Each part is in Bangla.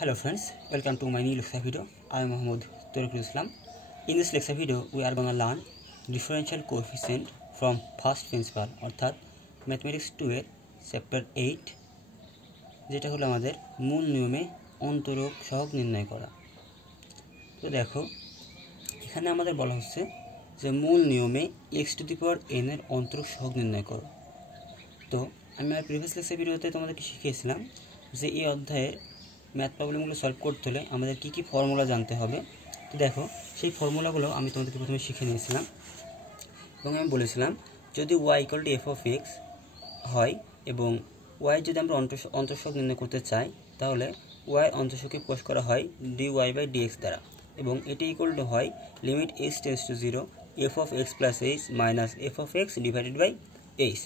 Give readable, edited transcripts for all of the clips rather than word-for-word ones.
Hello friends, welcome to my new lecture video. I am Mohammad Tariqul Islam. In this lecture video, we are going to learn differential coefficient from first principle অর্থাৎ ম্যাথমেটিক্স 2 এর চ্যাপ্টার 8 যেটা হলো আমাদের মূল নিয়মে অন্তরক সহগ নির্ণয় করা। তো দেখো এখানে আমাদের বলা হচ্ছে যে মূল নিয়মে x to the power n এর অন্তরক সহগ নির্ণয় করো। তো আমি আমার প্রিভিয়াস লেকচার ভিডিওতে তোমাদেরকে শিখিয়েছিলাম যে এই অধ্যায়ের ম্যাথ প্রবলেমগুলো সলভ করতে হলে আমাদের কী কী ফর্মুলা জানতে হবে। তো দেখো সেই ফর্মুলাগুলো আমি তোমাদেরকে প্রথমে শিখে নিয়েছিলাম এবং আমি বলেছিলাম যদি y = f(x) হয় এবং y যদি আমরা অন্তঃসহগ নির্ণয় করতে চাই তাহলে y অন্তঃসহগকে প্রকাশ করা হয় dy/dx দ্বারা এবং এটি ইকুয়াল টু হয় limit h tends to 0 f(x + h - f(x / h)।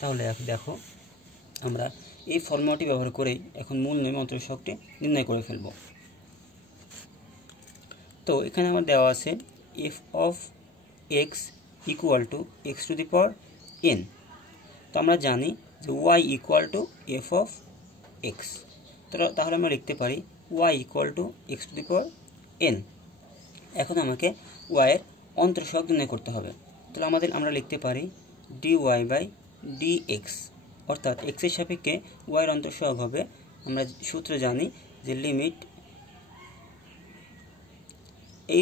তাহলে দেখো আমরা এই ফর্মুলাটি ব্যবহার করেই এখন মূল নিয়মে অন্তরক সহগটি নির্ণয় করে ফেলব। তো এখানে আমার দেওয়া আছে f(x) = x to the power n। তো আমরা জানি যে y = f(x). তাহলে আমরা লিখতে পারি y = x to the power n। এখন আমাকে y এর অন্তরক সহগ নির্ণয় করতে হবে। তাহলে আমরা লিখতে পারি dy/dx অর্থাৎ x এর সাপেক্ষে y এর অন্তরক সহগ হবে। আমরা সূত্র জানি যে limit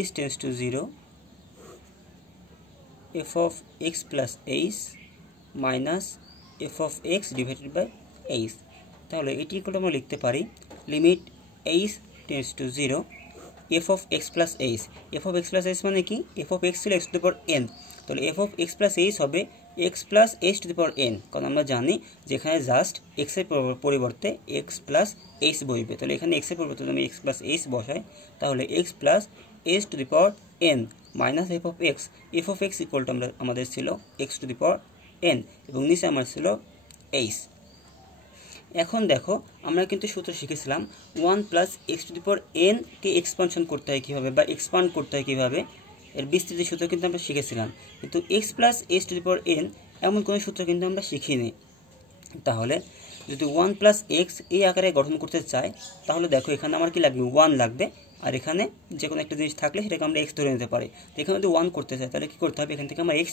h tends to 0 f(x + h - f(x / h)। তাহলে এটি আমরা লিখতে পারি limit h tends to 0 f(x + h). f(x + h) মানে কি? f(x) ছিল x to the power n, তাহলে f(x + h) হবে x + h two the power n, কারণ আমরা জানি যে এখানে জাস্ট x এর পরিবর্তে x + h বসবে। তাহলে এখানে x এর পরিবর্তে আমি x + h বসাই তাহলে x + h two the power n minus f(x). f(x) equal to আমাদের ছিল x to the power n এবং নিচে আমার ছিল h। এখন দেখো আমরা কিন্তু সূত্র শিখেছিলাম 1 + x to the power n K expansion করতে হয় কীভাবে বা এক্সপান্ড করতে হয় কীভাবে, এর বিস্তৃত সূত্র কিন্তু আমরা শিখেছিলাম, কিন্তু x + h two the power n এমন কোনো সূত্র কিন্তু আমরা শিখিনি। তাহলে যদি 1 + x এই আকারে গঠন করতে চাই তাহলে দেখো এখানে আমার কি লাগবে 1 লাগবে, আর এখানে যে কোনো একটা জিনিস থাকলে সেটাকে আমরা x ধরে নিতে পারি। তো এখানে যদি 1 করতে চাই তাহলে কী করতে হবে, এখান থেকে আমার x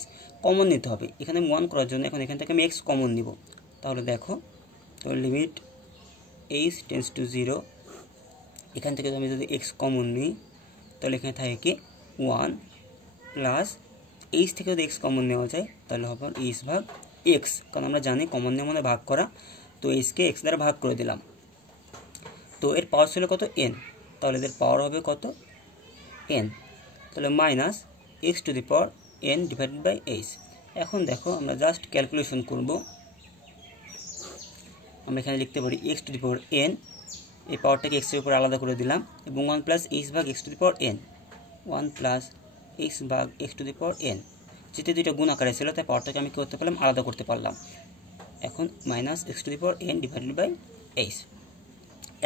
কমন নিতে হবে। এখানে 1 করার জন্য এখন এখান থেকে আমি x কমন নিব। তাহলে দেখো তো লিমিট h টেন্ডস টু 0 এখান থেকে আমি যদি x কমন নিই তাহলে এখানে থাকে কি 1 প্লাস h থেকে যদি x কমন নেওয়া যায় তাহলে হবে h/x, কারণ আমরা জানি কমন নেওয়া মানে ভাগ করা। তো h-কে x দ্বারা ভাগ করে দিলাম। তো এর পাওয়ার ছিল কত n, তাহলে এদের পাওয়ার হবে কত n, তাহলে minus x to the power n / h। এখন দেখো আমরা জাস্ট ক্যালকুলেশন করব। আমরা এখানে লিখতে পারি x to the power n, এই পাওয়ারটাকে x এর উপর আলাদা করে দিলাম এবং 1 + h/x two the power n 1 + h/x two the power n, যেটা দুইটা গুণ আকারে ছিল তাই পাওয়ারটাকে আমি কী করতে পারলাম, আলাদা করতে পারলাম। এখন minus x to the power n / h।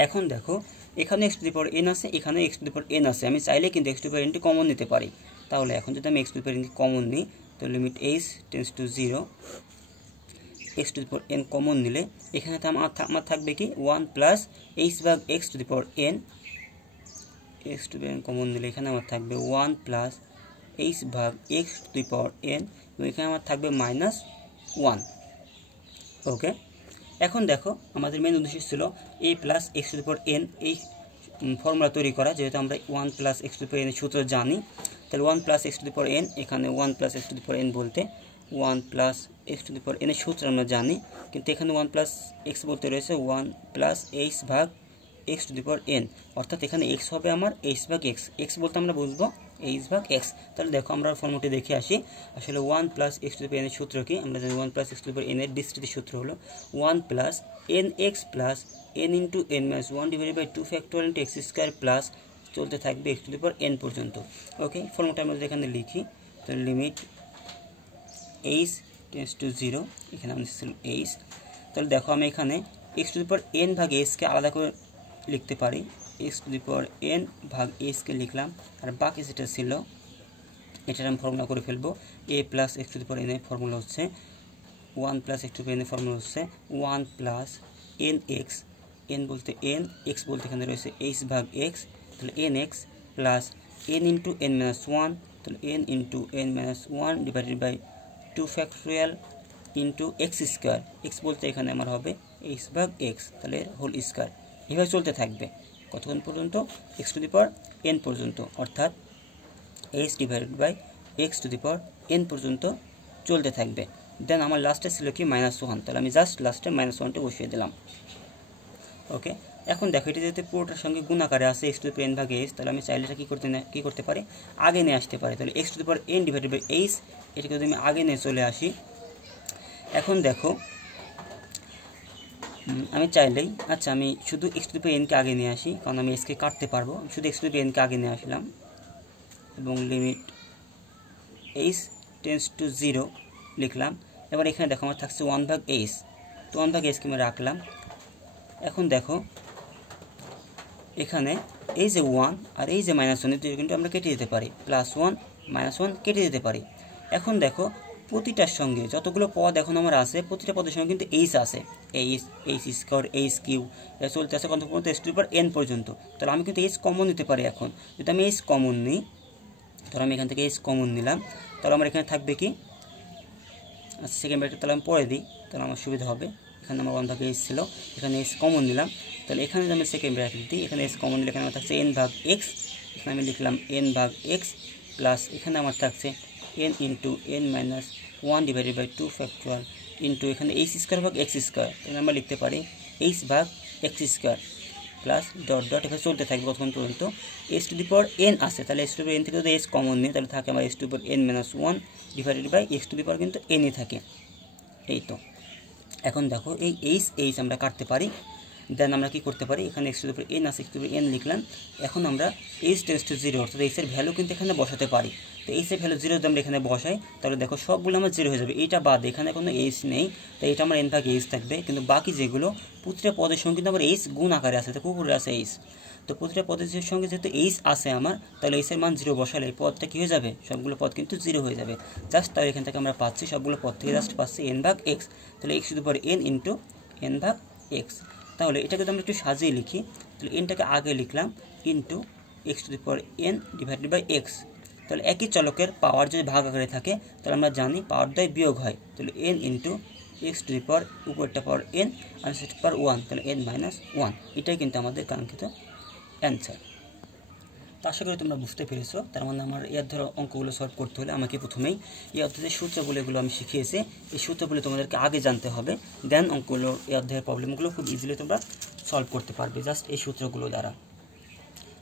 এখন দেখো এখানে x to the power n আছে, এখানে x to the power n আছে, আমি চাইলে কিন্তু x to the power n T common নিতে পারি। তাহলে এখন যদি আমি x to the power n common নিই তো limit h tends to 0 x to the power n common নিলে এখানে তো আমার থাকবে কি 1 + h/x two the power n, x to the power n common নিলে এখানে আমার থাকবে 1 + h/x two the power n এবং এখানে আমার থাকবে -1। ওকে, এখন দেখো আমাদের মেন উদ্দেশ্য ছিল a + x to the power n এই ফর্মুলা তৈরি করা, যেহেতু আমরা 1 + x to the power n এর সূত্র জানি। তাহলে 1 + x to the power n, এখানে 1 + x to the power n বলতে 1 + x to the power n এর সূত্র আমরা জানি, কিন্তু এখানে 1 + x বলতে রয়েছে 1 + h/x two the power n, অর্থাৎ এখানে x হবে আমার h/x। x বলতে আমরা বুঝবো h/x। তাহলে দেখো আমরা ফর্মুলাটি দেখে আসি। আসলে 1 + x to the power n এর সূত্র কি, আমরা জানি 1 + x to the power n এর বিস্তৃত সূত্র হলো 1 + nx + n × n - 1 / 2 factorial × x² plus চলতে থাকবে x to the power n পর্যন্ত। ওকে, ফর্মুলাটা আমরা এখানে লিখি। তো লিমিট h টেন্ডস টু 0 এখানে আমাদের ছিল h। তাহলে দেখো আমি এখানে x to the power n ভাগ h-কে আলাদা করে লিখতে পারি, x to the power n ভাগ h-কে লিখলাম, আর বাকি যেটা ছিল এটার আমি ফর্মুলা করে ফেলবো। a + x to the power n এর ফর্মুলা হচ্ছে 1 + x to the power n এর ফর্মুলা হচ্ছে 1 + nx এন বলতে এন, এক্স বলতে এখানে রয়েছে এইচ ভাগ এক্স, তাহলে N X plus N into N minus one, তাহলে N into N minus one divided by 2 factorial into X square, X বলতে এখানে আমার হবে এইচ ভাগ এক্স, তাহলে হোল স্কোয়ার। এভাবে চলতে থাকবে কতক্ষণ পর্যন্ত? X to the power n পর্যন্ত, অর্থাৎ h divided by x to the power n পর্যন্ত চলতে থাকবে। দেন আমার লাস্টে ছিল কি -1, তাহলে আমি জাস্ট লাস্টে -1টা বসিয়ে দিলাম। ওকে, এখন দেখো এটা যেহেতু পুরোটার সঙ্গে গুণ আকারে আছে X to the power N ভাগ এইচ, তাহলে আমি চাইলে এটা কী করতে পারি? আগে নিয়ে আসতে পারি। তাহলে x to the power n divided by h, এটাকে যদি আমি আগে নিয়ে চলে আসি, এখন দেখো আমি চাইলেই, আচ্ছা আমি শুধু এক্স টু দি পাওয়ার এনকে আগে নিয়ে আসি, কারণ আমি এক্সকে কাটতে পারবো। শুধু এক্স টু দি পাওয়ার এনকে আগে নিয়ে আসলাম এবং লিমিট এইচ টেন্ডস টু 0 লিখলাম। এবার এখানে দেখো আমার থাকছে 1 ভাগ এইচ, তো 1 ভাগ এইচকে আমি রাখলাম। এখন দেখো এখানে এই যে 1 আর এই যে -1 এর কিন্তু আমরা কেটে দিতে পারি, +1 -1 কেটে দিতে পারি। এখন দেখো প্রতিটার সঙ্গে যতগুলো পদ এখন আমার আছে, প্রতিটা পদের সঙ্গে কিন্তু এইচ আছে, এইচ স্কোয়ার, এইচ কিউ, এটা চলতে আছে কত পর্যন্ত? X to the power n পর্যন্ত। তাহলে আমি কিন্তু এইচ কমন নিতে পারি। এখন যদি আমি এইচ কমন নিই, তাহলে আমি এখান থেকে এইচ কমন নিলাম, তাহলে আমার এখানে থাকবে কি? আচ্ছা সেকেন্ড ব্র্যাকেট তাহলে আমি পরে দিই, তাহলে আমার সুবিধা হবে। এখানে আমার 1 ভাগ এইচ ছিল, এখানে এইচ কমন নিলাম, তাহলে এখানে যদি আমি সেকেন্ড ব্র্যাকেট দিই, এখানে এইচ কমন নিলে এখানে আমার থাকছে এন ভাগ এক্স, এখানে আমি লিখলাম এন ভাগ এক্স প্লাস এখানে আমার থাকছে N into N minus 1 divided by 2 factorial into এখানে এইচ স্কোয়ার ভাগ এক্স স্কোয়ার, তাহলে আমরা লিখতে পারি এইচ ভাগ X square plus dot dot এখানে চলতে থাকবে কতক্ষণ পর্যন্ত S to the power N আসে। তাহলে S to the power N থেকে যদি এস কমন নিই, তাহলে থাকে আমার S to the power N minus 1 divided by x to the power কিন্তু এনই থাকে। এই তো এখন দেখো এই এইচ আমরা কাটতে পারি। দেন আমরা কি করতে পারি? এখানে X to the power N আছে, X to the power N লিখলাম। এখন আমরা এইচ টেন্ডস টু 0, অর্থাৎ এইচের ভ্যালু কিন্তু এখানে বসাতে পারি। তো এইচের ভ্যালু 0 যদি আমরা এখানে বসাই, তাহলে দেখো সবগুলো আমার 0 হয়ে যাবে। এইটা বাদ, এখানে কোনো এইচ নেই, তাই এটা আমার এন ভাগ এইচ থাকবে। কিন্তু বাকি যেগুলো প্রতিটা পদের সঙ্গে কিন্তু আমার এইচ গুণ আকারে আছে, তো কুকুরে আছে এইচ। তো প্রতিটা পদের সঙ্গে যেহেতু এইচ আছে আমার, তাহলে এইচের মান 0 বসালে এই পদটা কী হয়ে যাবে? সবগুলো পদ কিন্তু 0 হয়ে যাবে। জাস্ট তাহলে এখান থেকে আমরা পাচ্ছি সবগুলো পদ থেকে জাস্ট পাচ্ছি এন ভাগ এক্স, তাহলে x to the power N into N ভাগ এক্স। তাহলে এটাকে যদি আমরা একটু সাজিয়ে লিখি, তাহলে এনটাকে আগে লিখলাম into x to the power n divided by x. তাহলে একই চলকের পাওয়ার যদি ভাগ আকারে থাকে, তাহলে আমরা জানি পাওয়ার দ্বয় বিয়োগ হয়। তাহলে N into x to the power উপরটা পাওয়ার এন আর সেটা পাওয়ার 1, তাহলে এন মাইনাস 1। এটাই কিন্তু আমাদের কাঙ্ক্ষিত অ্যান্সার। তো আশা করি তোমরা বুঝতে পেরেছো। তার মানে আমার এই অধ্যায়ের অঙ্কগুলো সলভ করতে হলে আমাকে প্রথমেই এই অধ্যায়ের সূত্রগুলো এগুলো আমি শিখিয়েছি, এই সূত্রগুলো তোমাদেরকে আগে জানতে হবে। দেন অঙ্কগুলো, এই অধ্যায়ের প্রবলেমগুলো খুব ইজিলি তোমরা সলভ করতে পারবে জাস্ট এই সূত্রগুলো দ্বারা।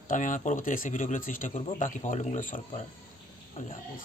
তো আমি আমার পরবর্তী ভিডিওগুলো চেষ্টা করব বাকি প্রবলেমগুলো সলভ করার। আল্লাহ হাফিজ।